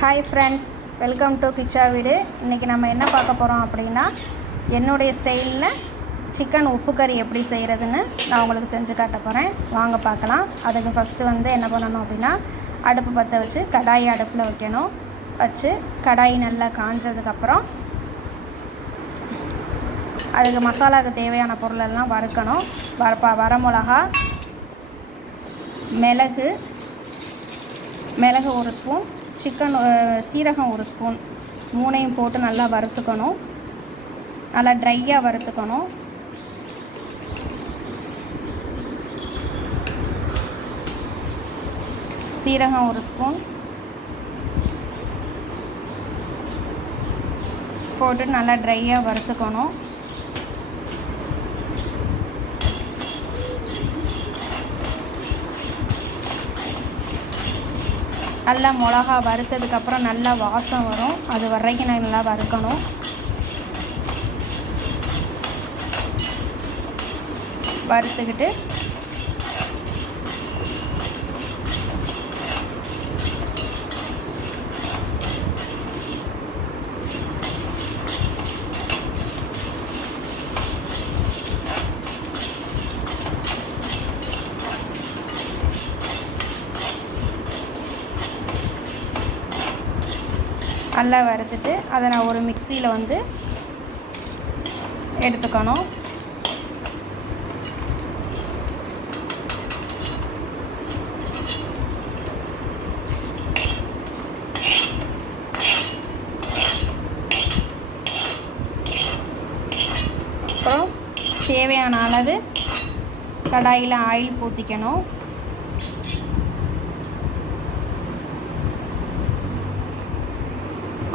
Hi friends welcome to Kicha Veedu இன்றைக்கி நம்ம என்ன பார்க்க போகிறோம் அப்படின்னா என்னுடைய ஸ்டைலில் சிக்கன் உப்பு கறி எப்படி செய்கிறதுன்னு நான் உங்களுக்கு செஞ்சு காட்ட போகிறேன் வாங்க பார்க்கலாம். அதுக்கு ஃபஸ்ட்டு வந்து என்ன பண்ணணும் அப்படின்னா அடுப்பு பற்ற வச்சு கடாய் அடுப்பில் வைக்கணும். வச்சு கடாய் நல்லா காஞ்சதுக்கப்புறம் அதுக்கு மசாலாவுக்கு தேவையான பொருளெல்லாம் வறுக்கணும். வரப்பா வரமிளகா மிளகு மிளகு ஒரு ஸ்பூன் சிக்கன் சீரகம் ஒரு ஸ்பூன். மூணையும் போட்டு நல்லா வறுத்துக்கணும். நல்லா ட்ரையாக வறுத்துக்கணும். சீரகம் ஒரு ஸ்பூன். போட்டு நல்லா ட்ரையாக வறுத்துக்கணும். நல்லா மிளகா வறுத்ததுக்கப்புறம் நல்லா வாசம் வரும். அது வரைக்கும் நான் நல்லா வறுக்கணும். வறுத்துக்கிட்டு நல்லா வறுத்துட்டு அதை நான் ஒரு மிக்சியில் வந்து எடுத்துக்கணும். அப்புறம் தேவையான அளவு கடாயில் ஆயில் ஊற்றிக்கணும்.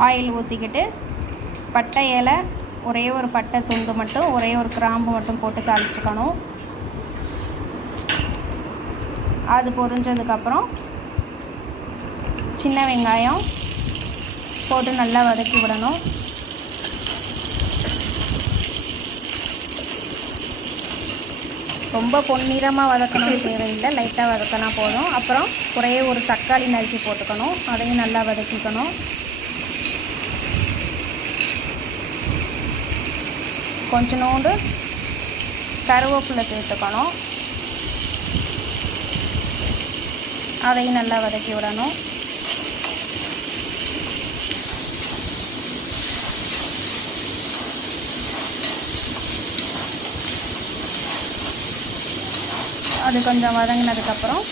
ஆயில் ஊற்றிக்கிட்டு பட்டை இலை ஒரே ஒரு பட்டை துண்டு மட்டும் ஒரே ஒரு கிராம்பு மட்டும் போட்டு தாளிச்சுக்கணும். அது பொரிஞ்சதுக்கப்புறம் சின்ன வெங்காயம் போட்டு நல்லா வதக்கி விடணும். ரொம்ப பொன்னிறமாக வதக்கணும் தேவையில்லை லைட்டாக வதக்கினா போதும். அப்புறம் ஒரே ஒரு தக்காளி நறுக்கி போட்டுக்கணும். அதையும் நல்லா வதக்கிக்கணும். கொஞ்சோண்டு கருவேப்பிலை சேர்த்துக்கணும். அதையும் நல்லா வதக்கி விடணும். அது கொஞ்சம் வதங்கினதுக்கப்புறம்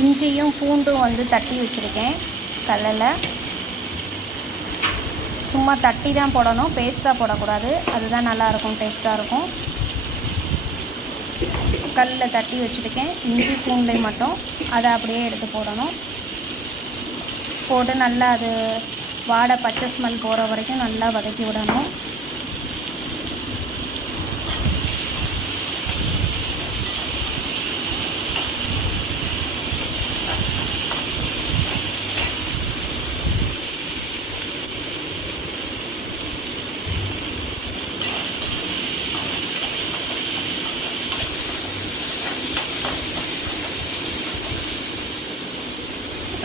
இஞ்சியும் பூண்டும் வந்து தட்டி வச்சுருக்கேன் கல்லில். சும்மா தட்டி தான் போடணும் பேஸ்ட்டாக போடக்கூடாது. அதுதான் நல்லாயிருக்கும் டேஸ்ட்டாக இருக்கும். கல்லில் தட்டி வச்சுருக்கேன். இஞ்சி பூண்டை மட்டும் அதை அப்படியே எடுத்து போடணும். போட்டு நல்லா அது வாடை பச்சை ஸ்மெல் போகிற வரைக்கும் நல்லா வதக்கி விடணும்.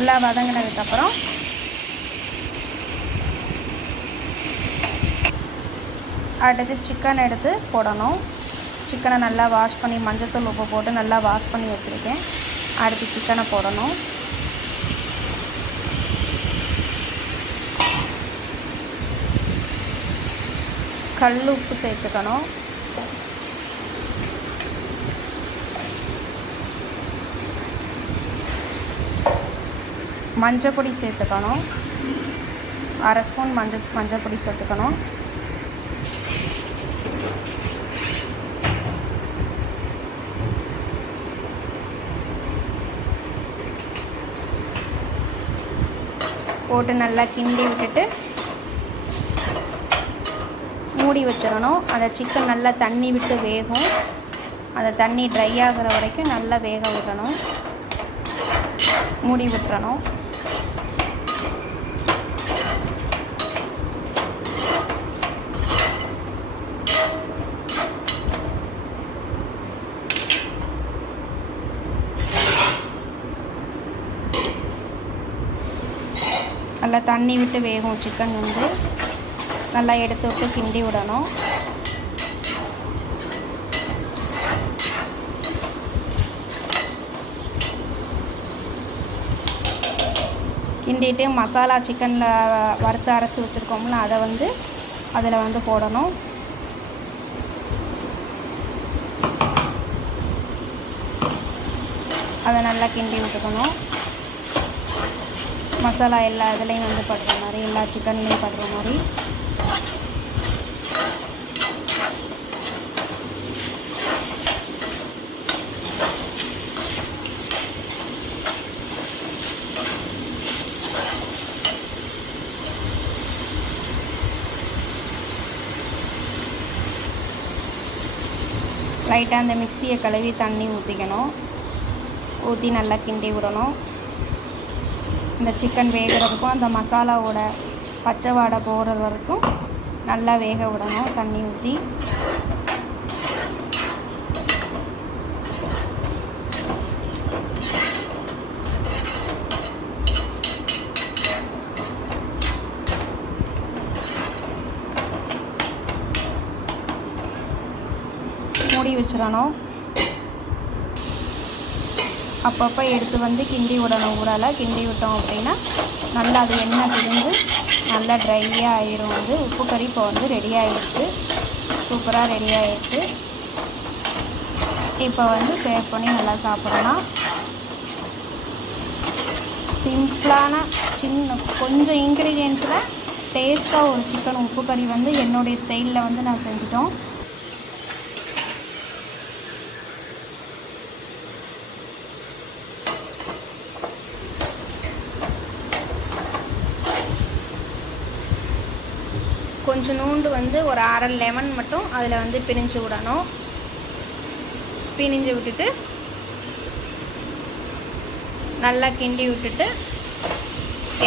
நல்லா வதங்கினதுக்கப்புறம் அடுத்து சிக்கன் எடுத்து போடணும். சிக்கனை நல்லா வாஷ் பண்ணி மஞ்சத்தூள் உப்பு போட்டு நல்லா வாஷ் பண்ணி வச்சுருக்கேன். அடுத்து சிக்கனை போடணும். கல் உப்பு சேர்த்துக்கணும். மஞ்சள் பொடி சேர்த்துக்கணும். அரை ஸ்பூன் மஞ்சள் பொடி சேர்த்துக்கணும். போட்டு நல்லா கிண்டி விட்டுட்டு மூடி வச்சிடணும். அந்த சிக்கன் நல்லா தண்ணி விட்டு வேகும். அந்த தண்ணி ட்ரை ஆகுற வரைக்கும் நல்லா வேக விடணும். மூடி விட்டுறணும். நல்லா தண்ணி விட்டு வேகும் சிக்கன் வந்து. நல்லா எடுத்து விட்டு கிண்டி விடணும். கிண்டிட்டு மசாலா சிக்கனில் வறுத்து அரைச்சி வச்சுருக்கோம்ல அதை வந்து அதில் வந்து போடணும். அதை நல்லா கிண்டி விட்டுக்கணும். மசாலா எல்லா இதுலேயும் வந்து படுற மாதிரி எல்லா சிக்கன்லேயும் படுற மாதிரி. லைட்டாக அந்த மிக்சியை கழுவி தண்ணி ஊற்றிக்கணும் ஊற்றி நல்லா கிண்டி விடணும். இந்த சிக்கன் வேகிறதுக்கும் அந்த மசாலாவோட பச்சை வாடை போகிறது வரைக்கும் நல்லா வேக விடணும் தண்ணி ஊற்றி மூடி வச்சிடணும். அப்பப்போ எடுத்து வந்து கிண்டி விடணும். ஊடால கிண்டி விட்டோம் அப்படின்னா நல்லா அது எண்ணெய் பிரிந்து நல்லா ட்ரையாக ஆயிரும். வந்து உப்பு கறி இப்போ வந்து ரெடி ஆகிடுச்சு சூப்பராக ரெடி ஆகிடுச்சு இப்போ வந்து சேவ் பண்ணி நல்லா சாப்பிடலாம். சிம்பிளான சின்ன கொஞ்சம் இன்க்ரீடியன்ஸில் டேஸ்ட்டாக ஒரு சிக்கன் உப்பு கறி வந்து என்னுடைய ஸ்டைலில் வந்து நான் செஞ்சிட்டோம். கொஞ்சம் நூண்டு வந்து ஒரு அரை லெமன் மட்டும் அதில் வந்து பிரிஞ்சு விடணும். பிழிஞ்சு விட்டுட்டு நல்லா கிண்டி விட்டுட்டு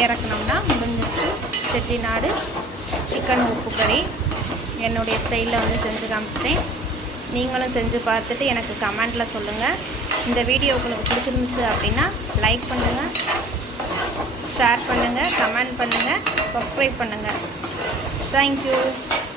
இறக்குனோம்னா முடிஞ்சிச்சு செட்டிநாடு சிக்கன் உப்பு கறி. என்னுடைய ஸ்டைலில் வந்து செஞ்சு காமிச்சிட்டேன். நீங்களும் செஞ்சு பார்த்துட்டு எனக்கு கமெண்டில் சொல்லுங்கள் இந்த வீடியோ உங்களுக்கு பிடிச்சிருந்துச்சு அப்படின்னா லைக் பண்ணுங்கள் ஷேர் பண்ணுங்கள் கமெண்ட் பண்ணுங்கள் சப்ஸ்கிரைப் பண்ணுங்கள் Thank you.